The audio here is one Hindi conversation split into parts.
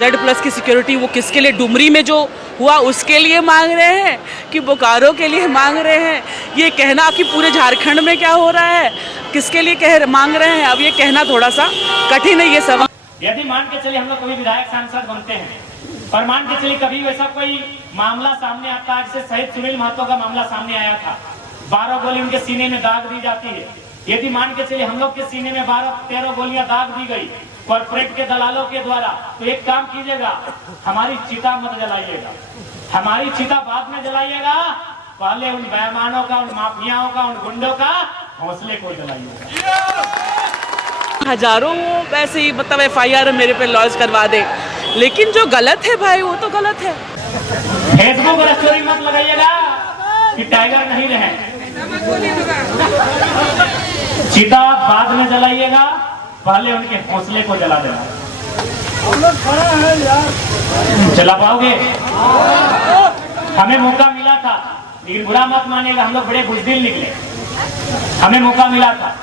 Z+ की सिक्योरिटी वो किसके लिए, डुमरी में जो हुआ उसके लिए मांग रहे हैं कि बोकारो के लिए मांग रहे हैं? ये कहना कि पूरे झारखंड में क्या हो रहा है किसके लिए मांग रहे हैं, अब ये कहना थोड़ा सा कठिन है ये सवाल। यदि मान के चलिए हम लोग कभी विधायक सांसद बनते हैं और मान के चलिए कभी वैसा कोई मामला सामने आता है, जैसे शहीद सुनील महतो का मामला सामने आया था, 12 गोली उनके सीने में दाग दी जाती है। यदि मान के चलिए हम लोग के सीने में 12-13 गोलियां दाग दी गई कॉर्पोरेट के दलालों के द्वारा, तो एक काम कीजिएगा, हमारी चिता मत जलाइएगा, हमारी चिता बाद में जलाइएगा, पहले उन बेईमानों का, उन माफियाओं का, उन गुंडों का हौसले को जलाइएगा। हजारों वैसे ही मतलब FIR मेरे पे लॉन्च करवा दे, लेकिन जो गलत है भाई वो तो गलत है। फेसबुक पर स्टोरी मत लगाइएगा कि टाइगर नहीं रहे, चिता बाद में जलाइएगा, पहले उनके हौसले को जला देना। जला पाओगे? हमें मौका मिला था, लेकिन बुरा मत मानिएगा, हम लोग बड़े बुजदिल निकले। हमें मौका मिला था,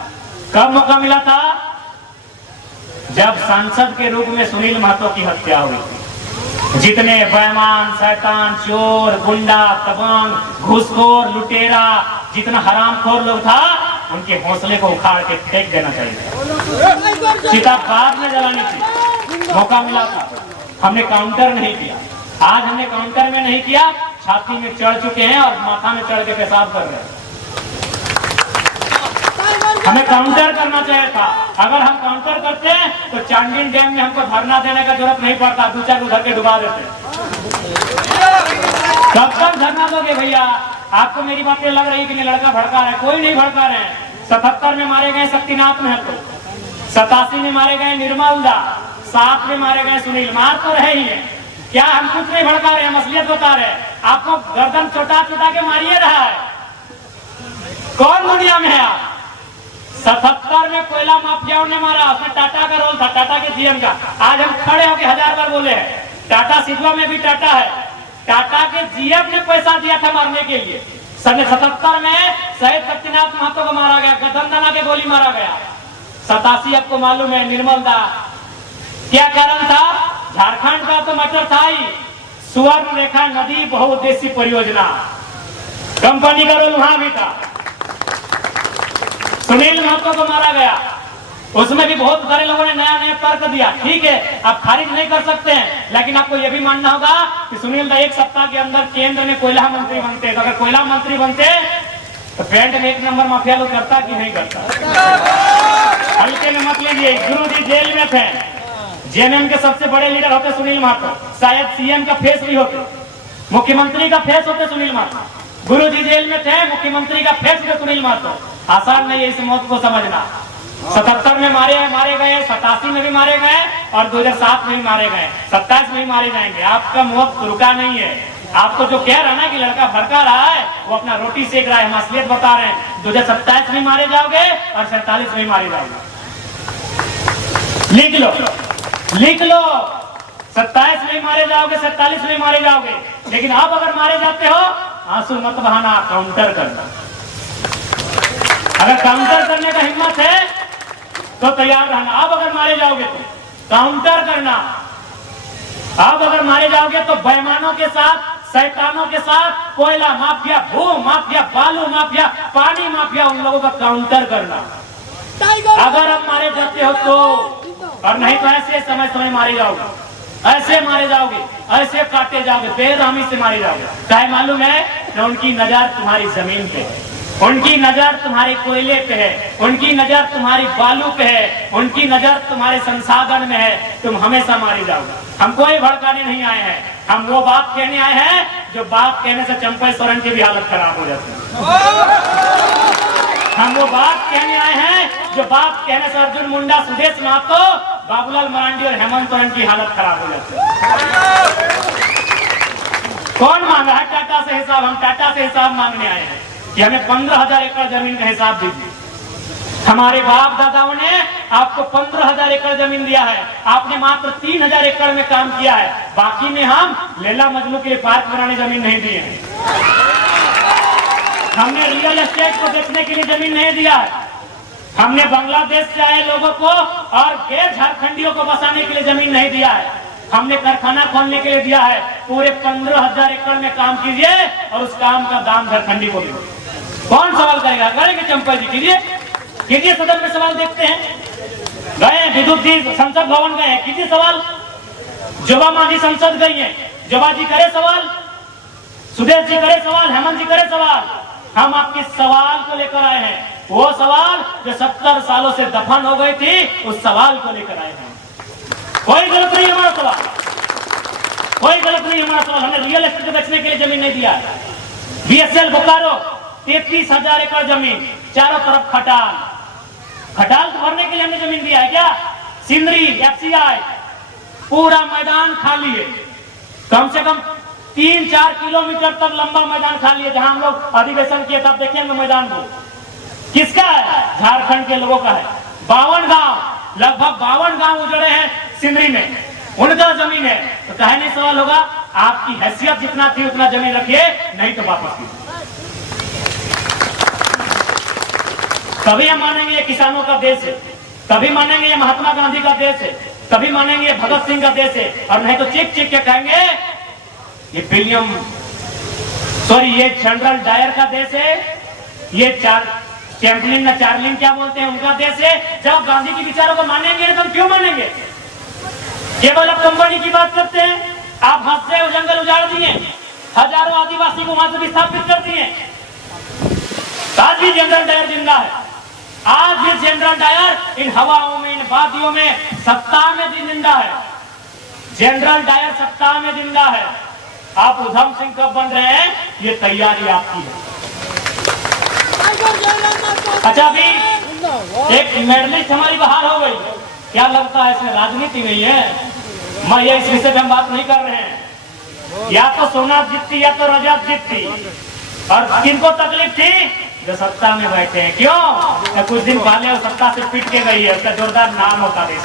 कब मौका मिला था? जब सांसद के रूप में सुनील महतो की हत्या हुई। जितने बेईमान, शैतान, चोर, गुंडा, दबंग, घूसखोर, लुटेरा, जितना हरामखोर लोग था, उनके हौसले को उखाड़ के फेंक देना चाहिए। चिता बाद में जलानी थी, मौका मिला था, हमने काउंटर नहीं किया। आज हमने काउंटर में नहीं किया, छाती में चढ़ चुके हैं और माथा में चढ़ के पेशाब कर रहे हैं। हमें काउंटर करना चाहिए था। अगर हम काउंटर करते हैं तो चांडिल डैम में हमको धरना देने का जरूरत नहीं पड़ता, 2-4 उधर के डुबा देते। कब तक धरना दोगे भैया? आपको मेरी बातें लग रही कि लड़का भड़का रहा है, कोई नहीं भड़का रहे हैं। 77 में मारे गए शक्तिनाथ महतो, 87 में मारे गए निर्मल दा, 7 में मारे गए सुनील, मार तो रहे ही है। क्या हम कुछ नहीं भड़का रहे हैं, असलियत बता रहे हैं। आपको गर्दन चोटा चोटा के मारिए रहा है, कौन दुनिया में है आप? 77 में कोयला माफियाओं ने मारा, उसमें टाटा का रोल था, टाटा के GM का। आज हम खड़े होकर 1000 बार बोले हैं, टाटा सिल्वा में भी टाटा है, टाटा के GM ने पैसा दिया था मारने के लिए। 77 में शहीद शक्तिनाथ महतो को मारा गया, गदनदना के गोली मारा गया। 87 आपको मालूम है, निर्मल दा, क्या कारण था? झारखंड का तो मटर था ही, सुवर्ण रेखा नदी बहुउद्देशीय परियोजना, कंपनी का रोल वहां भी था। सुनील महतो को मारा गया, उसमें भी बहुत सारे लोगों ने नया नया तर्क दिया। ठीक है, आप खारिज नहीं कर सकते हैं, लेकिन आपको यह भी मानना होगा कि सुनील दा 1 सप्ताह के अंदर केंद्र में कोयला मंत्री बनते। तो अगर कोयला मंत्री बनते तो पेंट में 1 नंबर माफिया लोग करता कि नहीं करता? हल्के में मत लीजिए। गुरु जी जेल में थे, JMM के सबसे बड़े लीडर होते सुनील महतो, शायद CM का फेस भी होते, मुख्यमंत्री का फेस होते सुनील महतो। गुरु जी जेल में थे, मुख्यमंत्री का फेस होते सुनील महतो। आसान नहीं है इस मौत को समझना। 77 में मारे गए, 87 में भी मारे गए और 2007 में भी मारे गए, 27 में भी मारे जाएंगे। आपका मौत रुका नहीं है। आपको जो कह रहा है ना कि लड़का भड़का रहा है, वो अपना रोटी सेक रहा है, हम असलियत बता रहे हैं। 2027 में मारे जाओगे और 47 में मारे जाओगे। लिख लो 27 में मारे जाओगे, 47 में मारे जाओगे। लेकिन आप अगर मारे जाते हो, आंसू मत बहाना, काउंटर करना। अगर काउंटर करने का हिम्मत है तो तैयार रहना। आप अगर मारे जाओगे तो काउंटर करना। आप अगर मारे जाओगे तो बेईमानों के साथ, शैतानों के साथ, कोयला माफिया, भू माफिया, बालू माफिया, पानी माफिया, उन लोगों का काउंटर करना। अगर आप मारे जाते हो तो, और नहीं तो ऐसे समय मारे जाओगे, ऐसे मारे जाओगे, ऐसे काटे जाओगे, बेरहमी से मारे जाओगे। चाहे मालूम है कि उनकी नजर तुम्हारी जमीन पे है, उनकी नजर तुम्हारे कोयले पे है, उनकी नजर तुम्हारी बालू पे है, उनकी नजर तुम्हारे संसाधन में है। तुम हमेशा मारे जाओगे। हम कोई भड़काने नहीं आए हैं, हम वो बात कहने आए हैं जो बात कहने से चंपा सोरेन की भी हालत खराब हो जाती है। हम वो बात कहने आए हैं जो बात कहने से अर्जुन मुंडा, सुदेश महतो, बाबूलाल मरांडी और हेमंत सोरेन की हालत खराब हो जाती है। कौन मांगा है टाटा से हिसाब? हम टाटा से हिसाब मांगने आए हैं कि हमें 15,000 एकड़ जमीन का हिसाब दीजिए। हमारे बाप दादाओं ने आपको 15,000 एकड़ जमीन दिया है, आपने मात्र 3,000 एकड़ में काम किया है। बाकी में हम लैला मजनू के लिए पार्क बनाने जमीन नहीं दिए हैं, हमने रियल एस्टेट को बेचने के लिए जमीन नहीं दिया है, हमने बांग्लादेश से आए लोगों को और गैर झारखंडियों को बसाने के लिए जमीन नहीं दिया है। हमने कारखाना खोलने के लिए दिया है, पूरे 15,000 एकड़ में काम कीजिए और उस काम का दाम झारखंडी को दीजिए। कौन सवाल करेगा? करेंगे चंपा जी, कीजिए कीजिए, सदन में सवाल देखते हैं। गए विद्युत जी संसद भवन गए, कीजिए सवाल। जोबा मांझी संसद गई है, जोबा जी करे सवाल, सुदेश जी करे सवाल, हेमंत जी करे सवाल। हम आपके सवाल को लेकर आए हैं, वो सवाल जो 70 सालों से दफन हो गई थी, उस सवाल को लेकर आए हैं। कोई गलत नहीं हमारा सवाल, कोई गलत नहीं हमारा सवाल। हमने रियल एस्टेट बेचने के लिए जमीन नहीं दिया। बीएसएल बोकारो 33,000 एकड़ जमीन, चारों तरफ खटाल, खटाल तो भरने के लिए हमने जमीन दिया है क्या? सिंदरी एफसीआई पूरा मैदान खाली है, कम से कम 3-4 किलोमीटर तक लंबा मैदान खाली है। जहां हम लोग अधिवेशन किए तब देखेंगे मैदान को, किसका है? झारखंड के लोगों का है। 52 गांव, लगभग 52 गांव उजड़े हैं सिंदरी में, उनका जमीन है। तो कहे नहीं सवाल होगा? आपकी हैसियत जितना थी उतना जमीन रखिए, नहीं तो वापस कीजिए। कभी हम मानेंगे ये किसानों का देश है, कभी मानेंगे ये महात्मा गांधी का देश है, कभी मानेंगे ये भगत सिंह का देश है, और नहीं तो चीख चीख के कहेंगे ये विलियम ये जनरल डायर का देश है, ये चैंपलिन ना चार्लिन क्या बोलते हैं उनका देश है। जब गांधी के विचारों को मानेंगे तो हम क्यों मानेंगे? केवल अब कंपनी की बात करते हैं। आप हंस से जंगल उजाड़ दिए, हजारों आदिवासी को वहां से विस्थापित कर दिए। आज भी जनरल डायर जिंदा है, आज भी जनरल डायर इन हवाओं में, इन वादियों में सत्ता में जिंदा है। जनरल डायर सत्ता में जिंदा है। आप उधम सिंह कब बन रहे हैं, ये तैयारी आपकी है। अच्छा, अभी एक मेडलिस्ट हमारी बाहर हो गई, क्या लगता है इसमें राजनीति नहीं है? मैं ये इस विषय पे हम बात नहीं कर रहे हैं। या तो सोना जीतती या तो रजत जीतती, और किनको तकलीफ थी? जो सत्ता में बैठे हैं। क्यों? तो कुछ दिन पहले वो सत्ता से पिट के गई है, उसका जोरदार नाम होता है।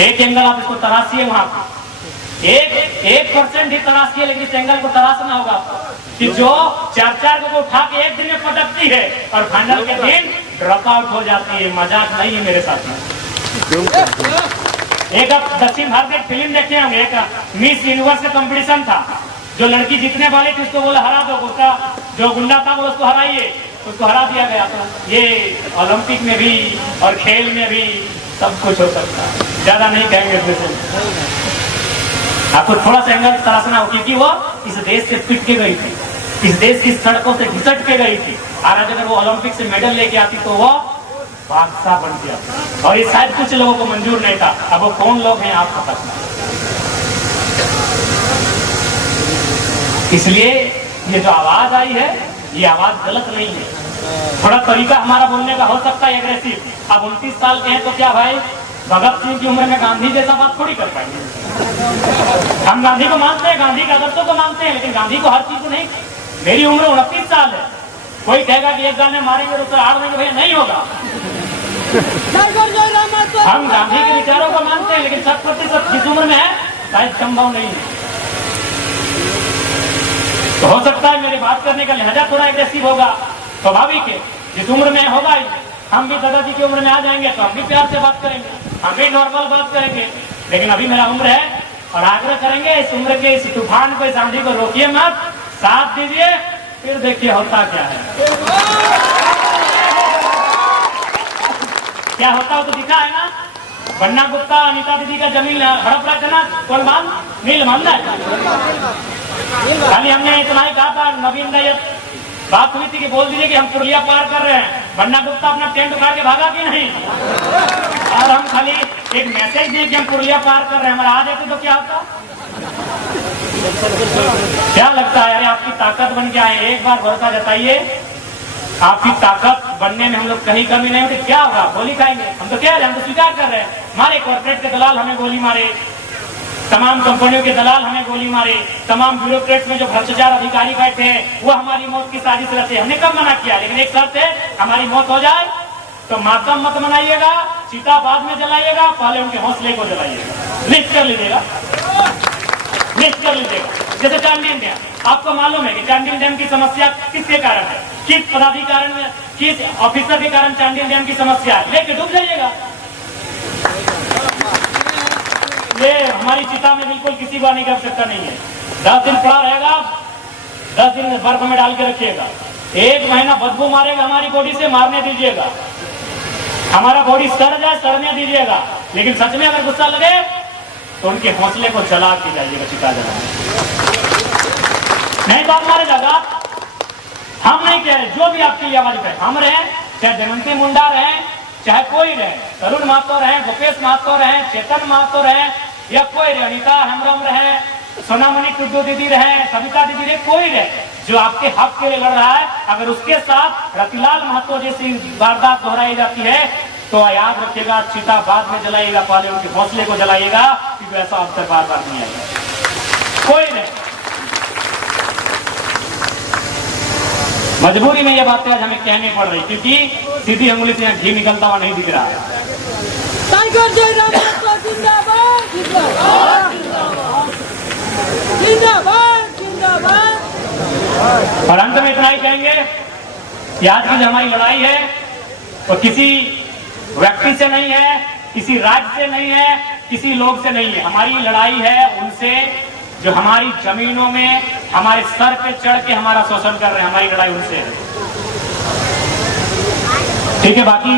एक एंगल आप इसको तराशिए, वहां पे 1% ही तराशिए, लेकिन इस एंगल को तराशना होगा आपको कि जो 4 को उठा के एक दिन में पटकती है और फाइनल के दिन ड्रॉप आउट हो जाती है। मजाक नहीं है मेरे साथ में। एक आप दक्षिण भारत में फिल्म देखे होंगे, एक मिस यूनिवर्स का कंपटीशन था। जो लड़की जीतने वाली थी उसको बोला हरा दो, उसका जो गुंडा था वो उसको हराइए, उसको हरा दिया गया। तो ये ओलंपिक में भी और खेल में भी सब कुछ हो सकता है, ज्यादा नहीं कहेंगे इसमें। आपको थोड़ा सा एंगल तराशना हो, क्योंकि वो इस देश से पिट के गई थी, इस देश की सड़कों से घिसट के गई थी। आज अगर वो ओलंपिक से मेडल लेके आती तो वो बादशाह बन गया, और ये शायद कुछ लोगों को मंजूर नहीं था। अब वो कौन लोग हैं आपको पता। इसलिए ये जो आवाज आई है, ये आवाज गलत नहीं है। थोड़ा तरीका हमारा बोलने का हो सकता है एग्रेसिव। अब 29 साल के हैं तो क्या भाई भगत सिंह की उम्र में गांधी जैसा बात थोड़ी कर पाएंगे। हम गांधी को मानते हैं, गांधी के आदर्शों को मानते हैं, लेकिन गांधी को हर चीज को नहीं। मेरी उम्र 29 साल है, कोई कहेगा कि एक गाने मारेंगे तो आड़ देंगे, भैया नहीं होगा। हम गांधी के विचारों को मानते हैं, लेकिन 100% जिस उम्र में है शायद संभव नहीं है। तो हो सकता है मेरी बात करने का लहजा थोड़ा एग्रेसिव होगा, स्वाभाविक है, जिस उम्र में होगा ही। हम भी दादाजी की उम्र में आ जाएंगे तो हम भी प्यार से बात करेंगे, हम भी नॉर्मल बात करेंगे। लेकिन अभी मेरा उम्र है, और आग्रह करेंगे इस उम्र के इस तूफान को, इस आंधी को रोकिए मत, साथ दीजिए, फिर देखिए होता क्या है। क्या होता हो तो दिखा है ना, बन्ना गुप्ता अनीता दीदी का जमीन हड़प रहा था ना, कौन मान नील मान है। खाली हमने इतना ही कहा था, नवीन दैयत बात हुई थी कि बोल दीजिए कि हम पुरलिया पार कर रहे हैं। बन्ना गुप्ता अपना टेंट उखाड़ के भागा कि नहीं, और हम खाली एक मैसेज दिए कि हम पुरलिया पार कर रहे हैं, हमारा आ जाते तो क्या होता। क्या लगता है? अरे आपकी ताकत बन गया है, एक बार भरोसा जताइए, आपकी ताकत बनने में हम लोग कहीं कमी नहीं होती। क्या होगा? गोली खाएंगे। हम तो कह रहे हैं, हम तो स्वीकार कर रहे हैं, हमारे कॉर्पोरेट के दलाल हमें गोली मारे, तमाम कंपनियों के दलाल हमें गोली मारे, तमाम ब्यूरोक्रेट्स में जो भ्रष्टाचार अधिकारी बैठे हैं वो हमारी मौत की साजिश रचे। हमने कब मना किया, लेकिन एक शर्त है, हमारी मौत हो जाए तो मातम मत मनाइएगा, चिता बाद में जलाइएगा, पहले उनके हौसले को जलाइएगा। लिस्ट कर लीजिएगा, लिस्ट कर लीजिएगा। जैसे चांडिल डैम, आपको मालूम है कि चांडिल डैम की समस्या किसके कारण है, किस पदाधिकारी में, किस ऑफिसर के कारण चांडिल डैम की समस्या है, लेके डूब जाइएगा। ये हमारी चिता में बिल्कुल किसी को आने की आवश्यकता नहीं है। 10 दिन पड़ा रहेगा, 10 दिन बर्फ में डाल के रखिएगा। 1 महीना बदबू मारेगा हमारी बॉडी से, मारने दीजिएगा। हमारा बॉडी सड़ जाए, सड़ने दीजिएगा। लेकिन सच में अगर गुस्सा लगे तो उनके हौसले को जला के जाइएगा, चिता जला, नहीं तो आप मारे जाएगा। हम नहीं कह रहे, जो भी आपके लिए आवाज उठाए, हम रहे, चाहे देवंती मुंडा रहे, चाहे कोई रहे, तरुण महतो रहे, भूपेश महतो रहे, चेतन महतो रहे, या कोई रहे, अनिता हेम्ब्रम रहे, सोनामणि टुड्डू दीदी रहे, सविता दीदी रहे, कोई रहे, जो आपके हक के लिए लड़ रहा है, अगर उसके साथ रतिलाल महतो जैसी वारदात दोहराई जाती है तो याद रखिएगा, चिता बाद में जलाइएगा, पहले उनके हौसले को जलाइएगा, क्योंकि ऐसा अवसर बार बार नहीं आएगा। कोई नहीं, मजबूरी में ये बातें आज हमें कहनी पड़ रही, क्योंकि सीधी अंगुली से घी निकलता हुआ नहीं दिख रहा है। टाइगर जयराम जिंदाबाद, जिंदाबाद, जिंदाबाद, जिंदाबाद। और अंत में इतना ही कहेंगे कि आज की जो हमारी लड़ाई है वो किसी व्यक्ति से नहीं है, किसी राज्य से नहीं है, किसी लोग से नहीं है। हमारी लड़ाई है उनसे जो हमारी जमीनों में हमारे सर पे चढ़ के हमारा शोषण कर रहे हैं। हमारी लड़ाई उनसे है, ठीक है। बाकी